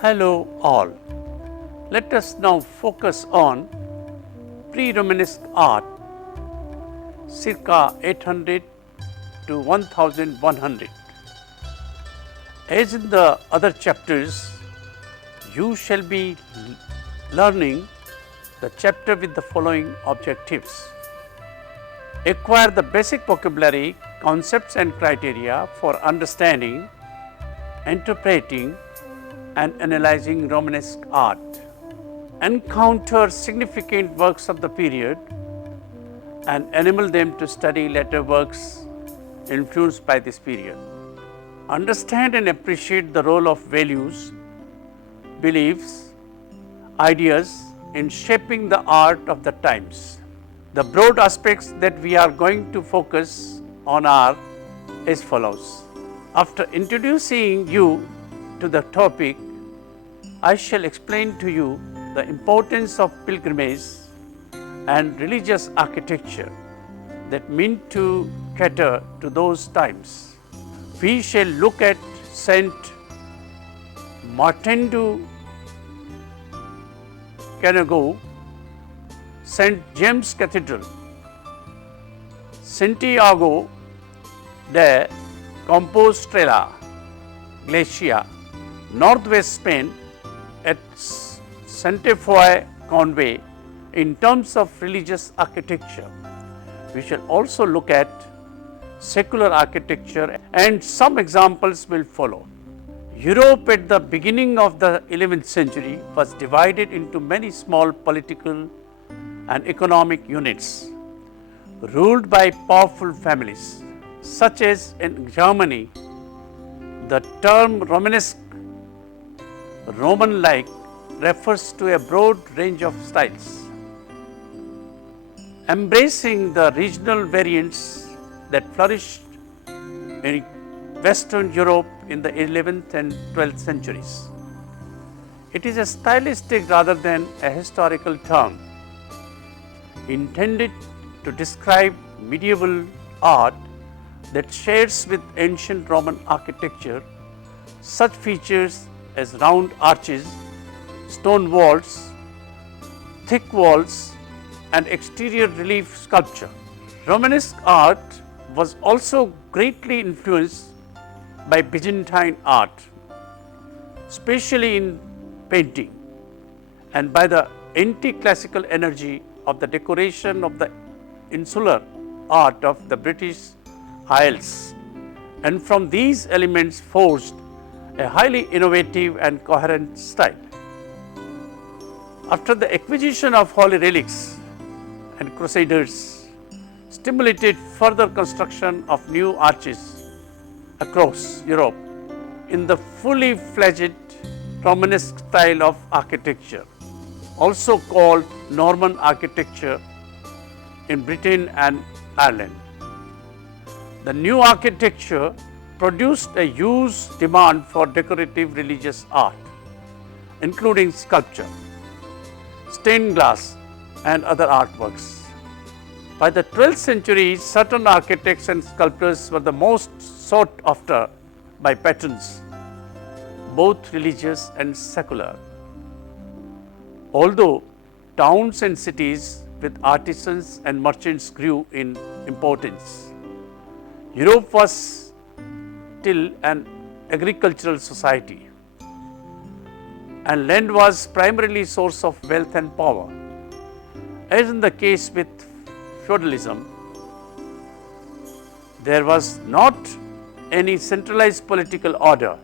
Hello all. Let us now focus on pre-Romanesque art circa 800 to 1100. As in the other chapters, you shall be learning the chapter with the following objectives. Acquire the basic vocabulary, concepts and criteria for understanding, interpreting and analyzing Romanesque art. Encounter significant works of the period and enable them to study later works influenced by this period. Understand and appreciate the role of values, beliefs, ideas in shaping the art of the times. The broad aspects that we are going to focus on are as follows. After introducing you to the topic, I shall explain to you the importance of pilgrimage and religious architecture that meant to cater to those times. We shall look at Saint Martin du Canigou, St. James Cathedral, Santiago de Compostela, Galicia, northwest Spain, at Santa Fe Convey in terms of religious architecture. We shall also look at secular architecture and some examples will follow. Europe at the beginning of the 11th century was divided into many small political and economic units ruled by powerful families, such as in Germany. The term Romanesque, Roman-like, refers to a broad range of styles, embracing the regional variants that flourished in Western Europe in the 11th and 12th centuries. It is a stylistic rather than a historical term intended to describe medieval art that shares with ancient Roman architecture such features as round arches, stone walls, thick walls and exterior relief sculpture. Romanesque art was also greatly influenced by Byzantine art, especially in painting, and by the anti-classical energy of the decoration of the insular art of the British Isles, and from these elements forged a highly innovative and coherent style. After the acquisition of holy relics and crusaders stimulated further construction of new arches across Europe in the fully fledged Romanesque style of architecture, also called Norman architecture in Britain and Ireland. The new architecture produced a huge demand for decorative religious art, including sculpture, stained glass and other artworks. By the 12th century, certain architects and sculptors were the most sought after by patrons, both religious and secular. Although towns and cities with artisans and merchants grew in importance, Europe was still an agricultural society, and land was primarily source of wealth and power. As in the case with feudalism, there was not any centralized political order,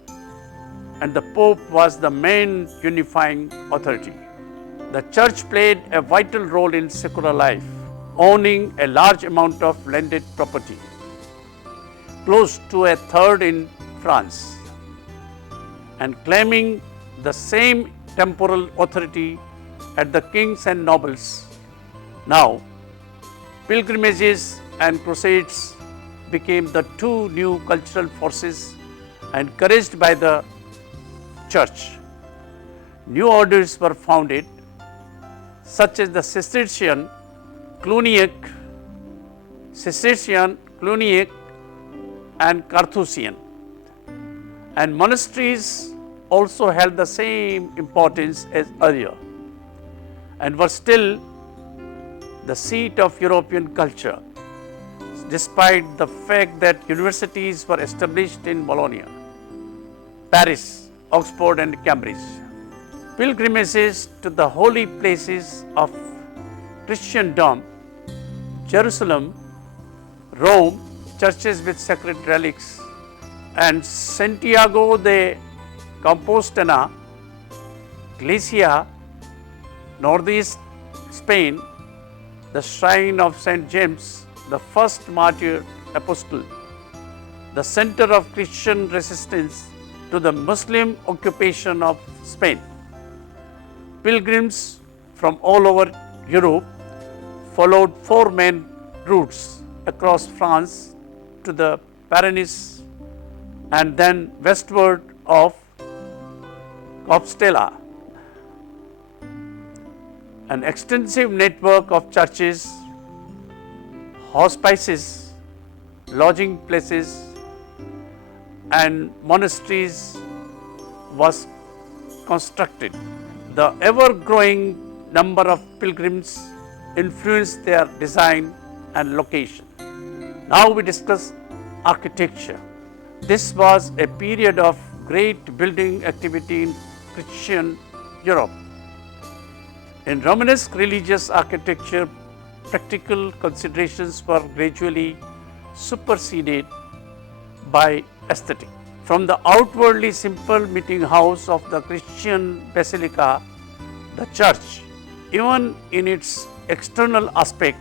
and the Pope was the main unifying authority. The Church played a vital role in secular life, owning a large amount of landed property, close to a third in France, and claiming the same temporal authority at the kings and nobles. Now, pilgrimages and crusades became the two new cultural forces encouraged by the Church. New orders were founded, such as the Cistercian, Cluniac, and Carthusian, and monasteries also held the same importance as earlier and were still the seat of European culture, despite the fact that universities were established in Bologna, Paris, Oxford and Cambridge. Pilgrimages to the holy places of Christendom, Jerusalem, Rome, churches with sacred relics, and Santiago de Compostela, Galicia, northeast Spain, the shrine of St. James, the first martyr apostle, the center of Christian resistance to the Muslim occupation of Spain. Pilgrims from all over Europe followed four main routes across France to the Pyrenees and then westward of Compostela. An extensive network of churches, hospices, lodging places and monasteries was constructed. The ever-growing number of pilgrims influenced their design and location. Now we discuss architecture. This was a period of great building activity in Christian Europe. In Romanesque religious architecture, practical considerations were gradually superseded by aesthetic. From the outwardly simple meeting house of the Christian basilica, the church, even in its external aspect,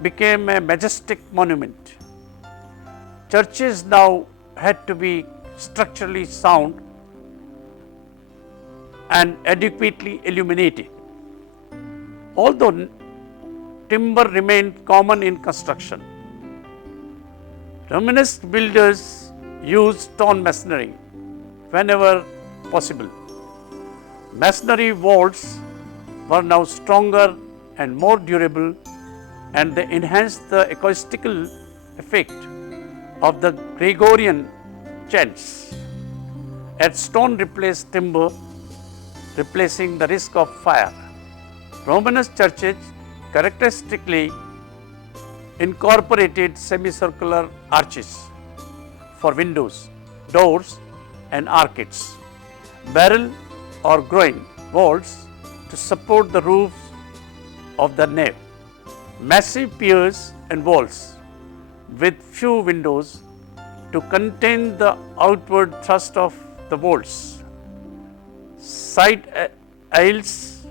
became a majestic monument. Churches now had to be structurally sound and adequately illuminated. Although timber remained common in construction, Romanesque builders used stone masonry whenever possible. Masonry walls were now stronger and more durable, and they enhanced the acoustical effect of the Gregorian chants. As stone replaced timber, replacing the risk of fire, Romanesque churches characteristically incorporated semicircular arches for windows, doors and arcades, barrel or groin walls to support the roofs of the nave, massive piers and walls with few windows to contain the outward thrust of the walls, side aisles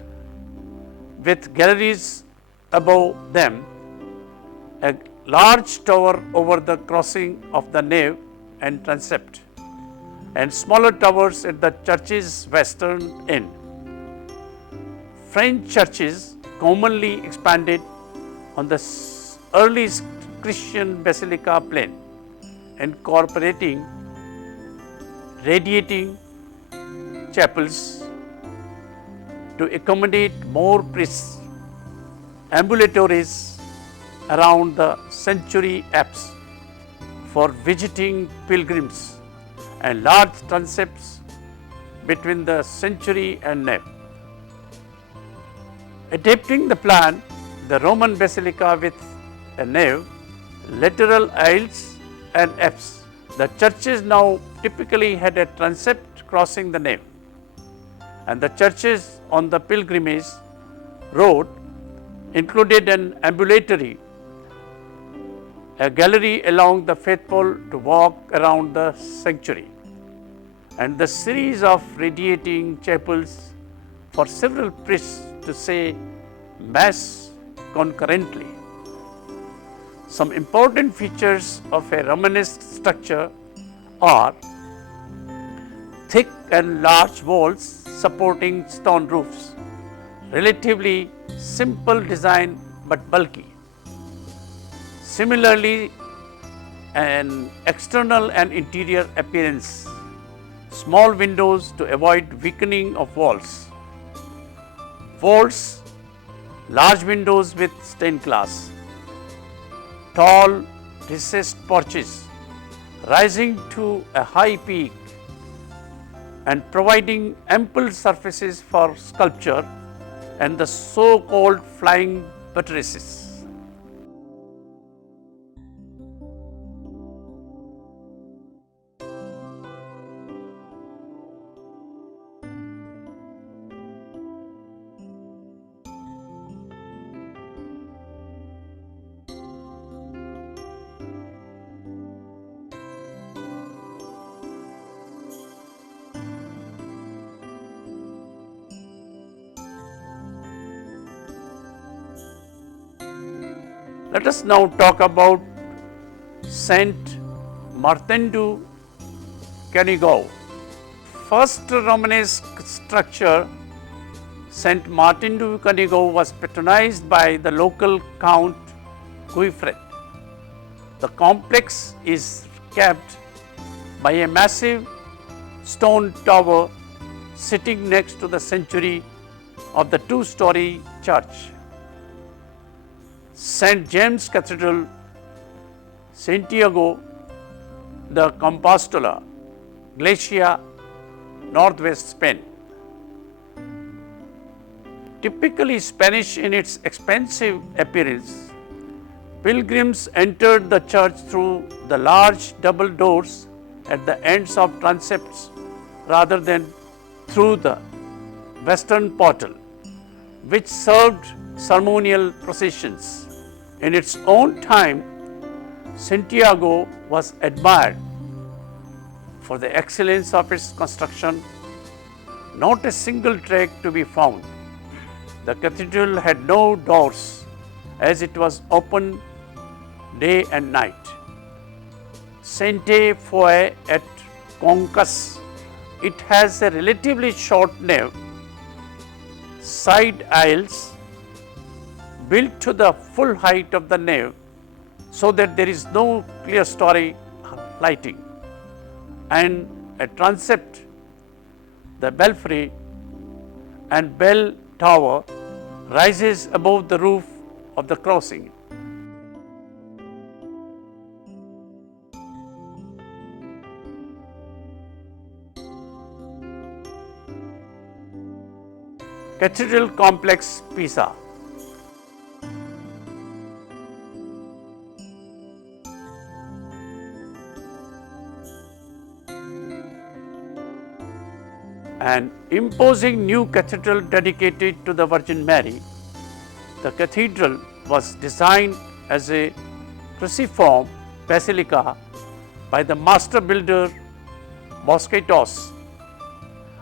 with galleries above them, a large tower over the crossing of the nave and transept, and smaller towers at the church's western end. French churches commonly expanded on the early Christian basilica plan, incorporating radiating chapels to accommodate more priests, ambulatories around the sanctuary apse for visiting pilgrims, and large transepts between the sanctuary and nave. Adapting the plan, the Roman basilica with a nave, lateral aisles and apse, the churches now typically had a transept crossing the nave, and the churches on the pilgrimage road included an ambulatory, a gallery allowing the faithful to walk around the sanctuary, and the series of radiating chapels for several priests to say Mass concurrently. Some important features of a Romanesque structure are thick and large walls supporting stone roofs, relatively simple design but bulky. Similarly, an external and interior appearance, small windows to avoid weakening of walls, large windows with stained glass, tall recessed porches rising to a high peak and providing ample surfaces for sculpture and the so-called flying buttresses. Let us now talk about Saint Martin du Canigou. First Romanesque structure, Saint Martin du Canigou, was patronized by the local Count Guifred. The complex is capped by a massive stone tower sitting next to the sanctuary of the two-story church. St. James Cathedral, Santiago de Compostela, Galicia, northwest Spain. Typically Spanish in its expansive appearance, pilgrims entered the church through the large double doors at the ends of transepts rather than through the western portal, which served ceremonial processions. In its own time, Santiago was admired for the excellence of its construction, not a single track to be found. The cathedral had no doors as it was open day and night. Sainte Foy at Concas, it has a relatively short nave, side aisles built to the full height of the nave so that there is no clerestory lighting, and a transept, the belfry and bell tower rises above the roof of the crossing. Cathedral Complex, Pisa. An imposing new cathedral dedicated to the Virgin Mary. The cathedral was designed as a cruciform basilica by the master builder Mosquetos.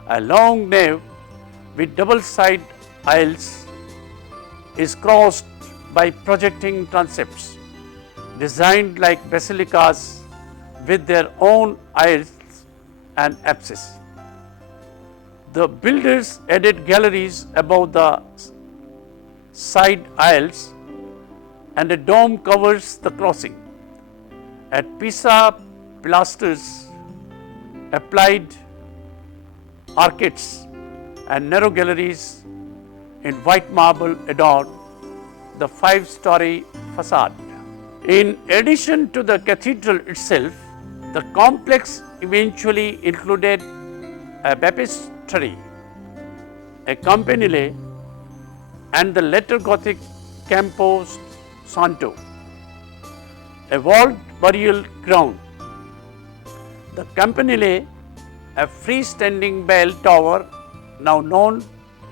A long nave with double side aisles is crossed by projecting transepts designed like basilicas with their own aisles and apses. The builders added galleries above the side aisles and a dome covers the crossing. At Pisa, pilasters, applied arcades and narrow galleries in white marble adorn the five-story facade. In addition to the cathedral itself, the complex eventually included a baptistery, a campanile, and the later Gothic Campo Santo, a walled burial ground. The campanile, a freestanding bell tower now known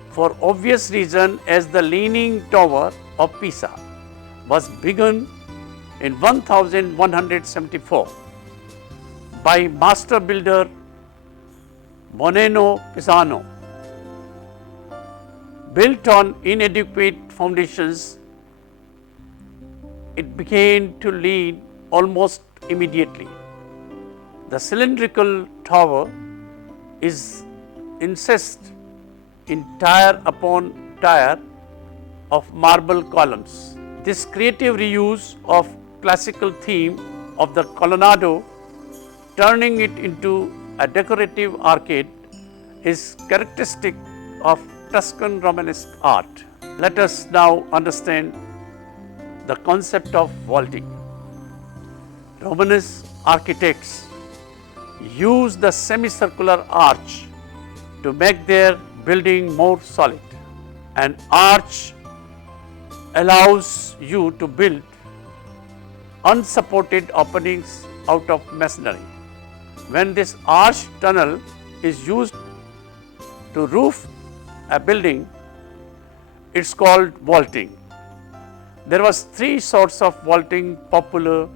for obvious reason as the Leaning Tower of Pisa, was begun in 1174 by master builder Bonino Pisano. Built on inadequate foundations, it began to lean almost immediately. The cylindrical tower is incised in tier upon tier of marble columns. This creative reuse of classical theme of the colonnado, turning it into a decorative arcade, is characteristic of Tuscan Romanesque art. Let us now understand the concept of vaulting. Romanesque architects used the semicircular arch to make their building more solid. An arch allows you to build unsupported openings out of masonry. When this arch tunnel is used to roof a building, it's called vaulting. There was three sorts of vaulting popular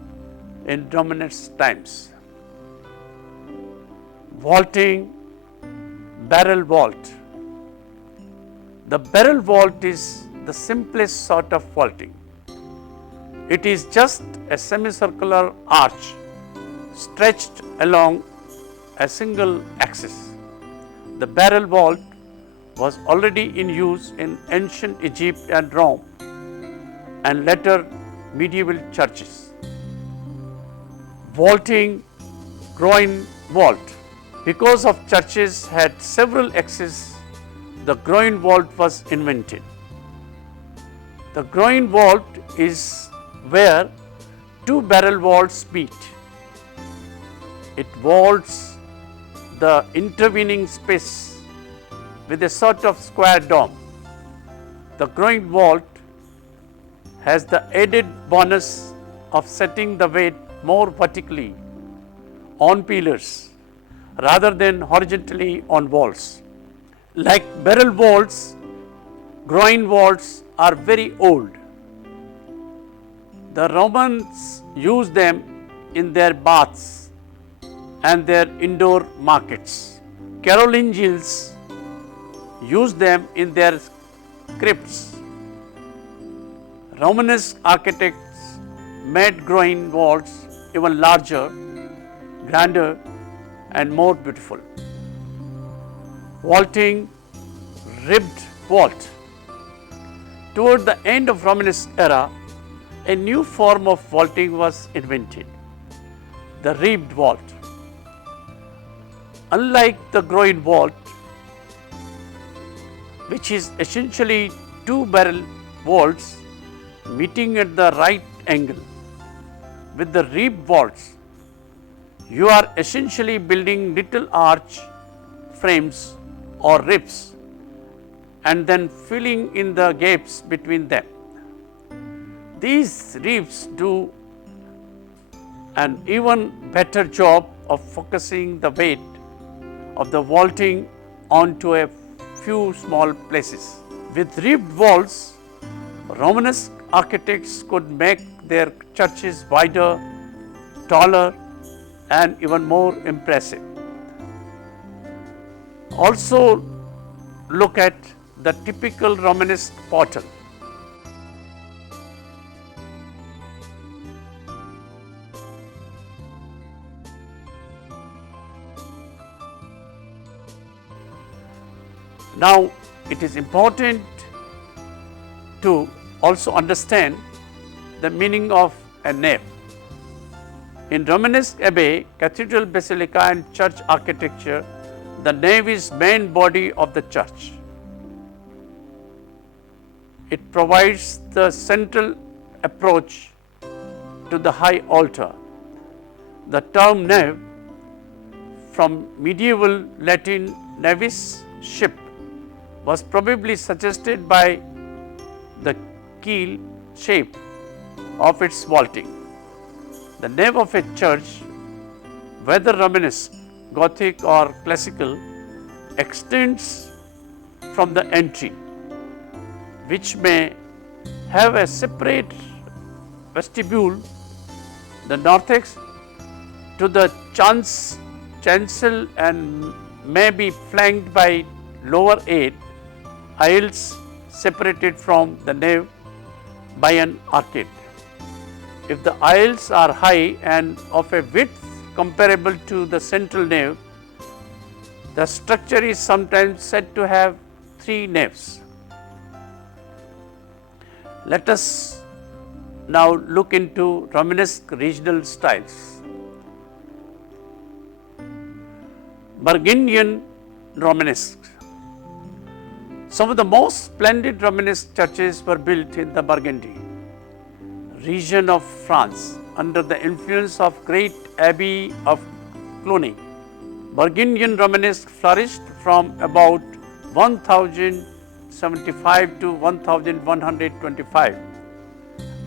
in Romanesque times. Vaulting, barrel vault. The barrel vault is the simplest sort of vaulting. It is just a semicircular arch stretched along a single axis. The barrel vault was already in use in ancient Egypt and Rome and later medieval churches. Vaulting, groin vault. Because of churches had several axes, the groin vault was invented. The groin vault is where two barrel vaults meet. It vaults the intervening space with a sort of square dome. The groin vault has the added bonus of setting the weight more vertically on pillars rather than horizontally on walls. Like barrel vaults, groin vaults are very old. The Romans used them in their baths and their indoor markets. Carolingians used them in their crypts. Romanesque architects made groin vaults even larger, grander, and more beautiful. Vaulting, ribbed vault. Toward the end of Romanesque era, a new form of vaulting was invented, the ribbed vault. Unlike the groin vault, which is essentially two barrel vaults meeting at the right angle, with the ribbed vaults, you are essentially building little arch frames or ribs and then filling in the gaps between them. These ribs do an even better job of focusing the weight of the vaulting onto a few small places. With ribbed vaults, Romanesque architects could make their churches wider, taller, and even more impressive. Also, look at the typical Romanesque portal. Now, it is important to also understand the meaning of a nave. In Romanesque abbey, cathedral, basilica, and church architecture, the nave is main body of the church. It provides the central approach to the high altar. The term nave, from medieval Latin navis, ship, was probably suggested by the keel shape of its vaulting. The nave of a church, whether Romanesque, Gothic, or Classical, extends from the entry, which may have a separate vestibule, the narthex, to the chancel, and may be flanked by lower aisles separated from the nave by an arcade. If the aisles are high and of a width comparable to the central nave, the structure is sometimes said to have three naves. Let us now look into Romanesque regional styles. Burgundian Romanesque. Some of the most splendid Romanesque churches were built in the Burgundy region of France under the influence of great Abbey of Cluny. Burgundian Romanesque flourished from about 1075 to 1125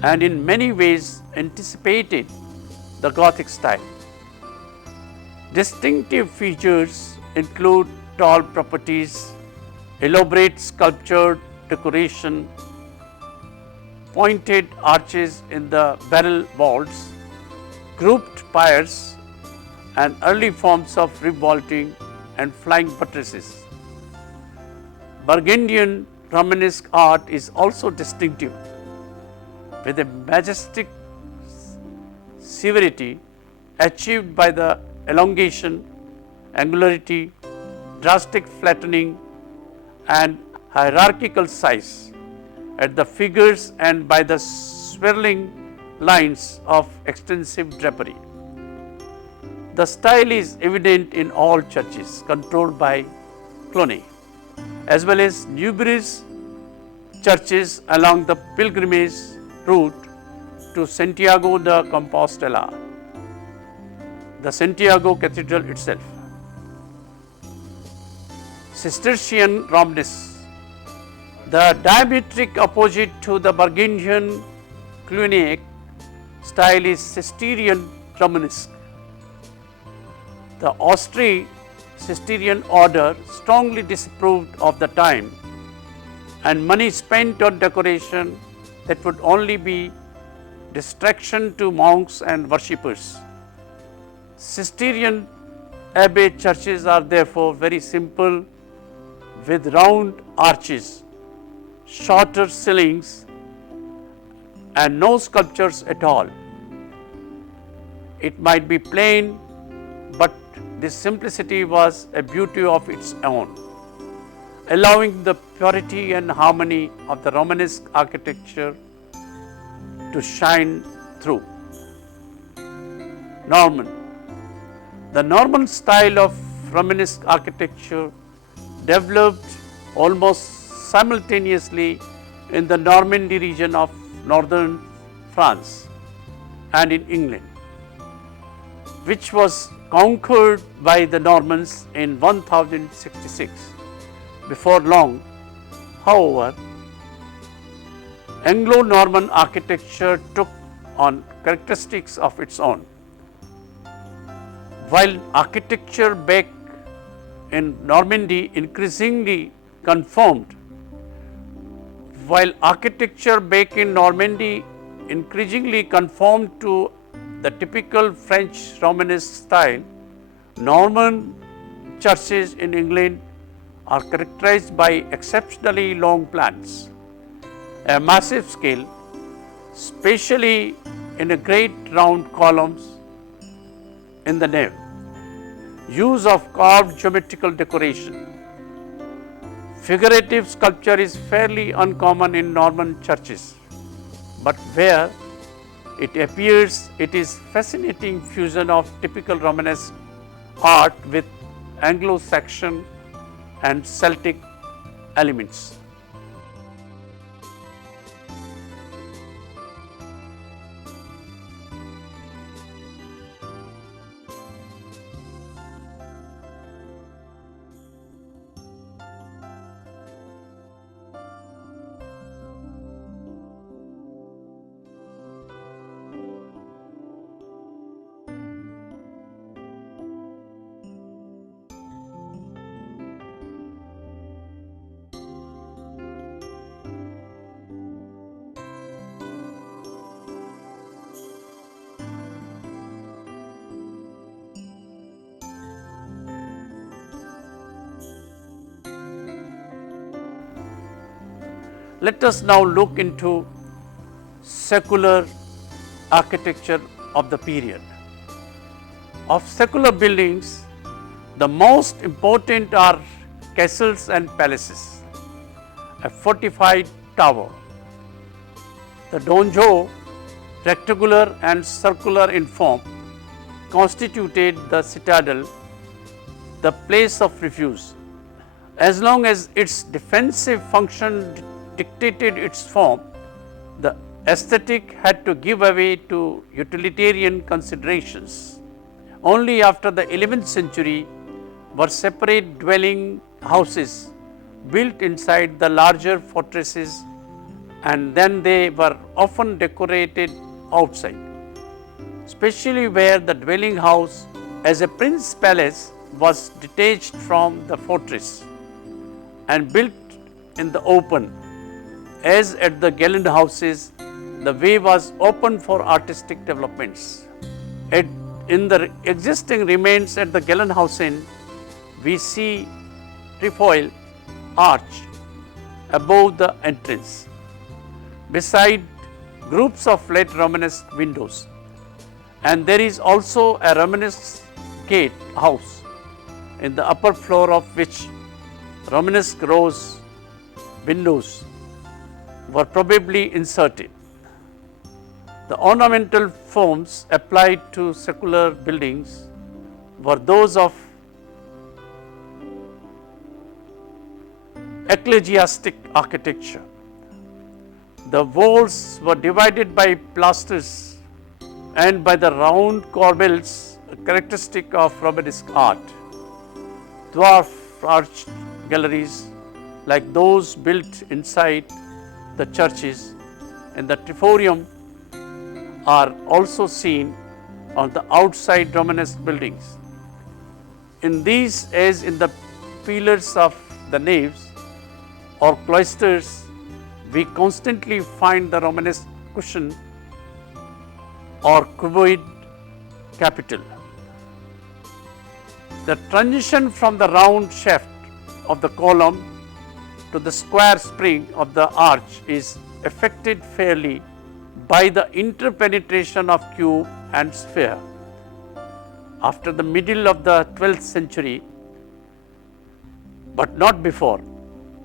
and in many ways anticipated the Gothic style. Distinctive features include tall properties, elaborate sculptured decoration, pointed arches in the barrel vaults, grouped piers, and early forms of rib vaulting and flying buttresses. Burgundian Romanesque art is also distinctive, with a majestic severity achieved by the elongation, angularity, drastic flattening, and hierarchical size at the figures and by the swirling lines of extensive drapery. The style is evident in all churches controlled by Cluny, as well as numerous churches along the pilgrimage route to Santiago de Compostela, the Santiago Cathedral itself. Cistercian Romanesque. The diametric opposite to the Burgundian Cluniac style is Cistercian Romanesque. The Cistercian order strongly disapproved of the time and money spent on decoration that would only be distraction to monks and worshippers. Cistercian abbey churches are therefore very simple, with round arches, shorter ceilings, and no sculptures at all. It might be plain, but this simplicity was a beauty of its own, allowing the purity and harmony of the Romanesque architecture to shine through. Norman. The Norman style of Romanesque architecture developed almost simultaneously in the Normandy region of northern France and in England, which was conquered by the Normans in 1066. Before long, however, Anglo-Norman architecture took on characteristics of its own. While architecture back in Normandy increasingly conformed to the typical French Romanesque style, Norman churches in England are characterized by exceptionally long plans, a massive scale, especially in a great round columns in the nave, use of carved geometrical decoration. Figurative sculpture is fairly uncommon in Norman churches, but where it appears, it is fascinating fusion of typical Romanesque art with Anglo-Saxon and Celtic elements. Let us now look into secular architecture of the period. Of secular buildings, the most important are castles and palaces, a fortified tower. The donjon, rectangular and circular in form, constituted the citadel, the place of refuge. As long as its defensive function dictated its form, the aesthetic had to give way to utilitarian considerations. Only after the 11th century were separate dwelling houses built inside the larger fortresses, and then they were often decorated outside, especially where the dwelling house as a prince's palace was detached from the fortress and built in the open. As at the gallant houses, the way was open for artistic developments. In the existing remains at the gallant house inn, we see trefoil arch above the entrance, beside groups of late Romanesque windows, and there is also a Romanesque gate house in the upper floor, of which Romanesque rose windows were probably inserted. The ornamental forms applied to secular buildings were those of ecclesiastic architecture. The walls were divided by pilasters and by the round corbels, a characteristic of Romanesque art. Dwarf arched galleries like those built inside the churches and the triforium are also seen on the outside Romanesque buildings. In these, as in the pillars of the naves or cloisters, we constantly find the Romanesque cushion or cuboid capital. The transition from the round shaft of the column to the square spring of the arch is effected fairly by the interpenetration of cube and sphere. After the middle of the 12th century, but not before,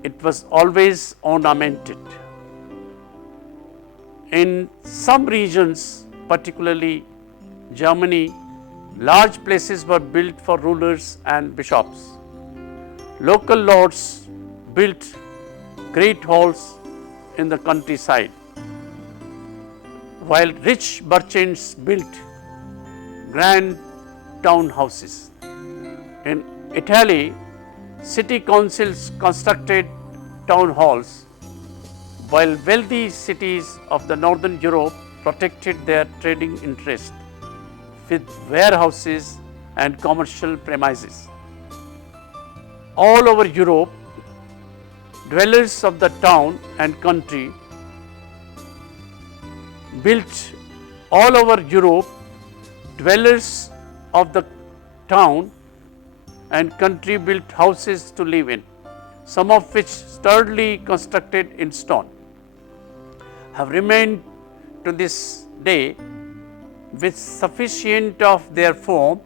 it was always ornamented. In some regions, particularly Germany, large places were built for rulers and bishops. Local lords built great halls in the countryside, while rich merchants built grand town houses. In Italy, city councils constructed town halls, while wealthy cities of the northern Europe protected their trading interest with warehouses and commercial premises. All over Europe, dwellers of the town and country built all over Europe, dwellers of the town and country built houses to live in, some of which sturdily constructed in stone, have remained to this day with sufficient of their form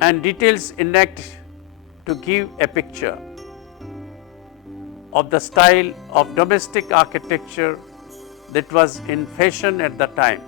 and details intact to give a picture of the style of domestic architecture that was in fashion at the time.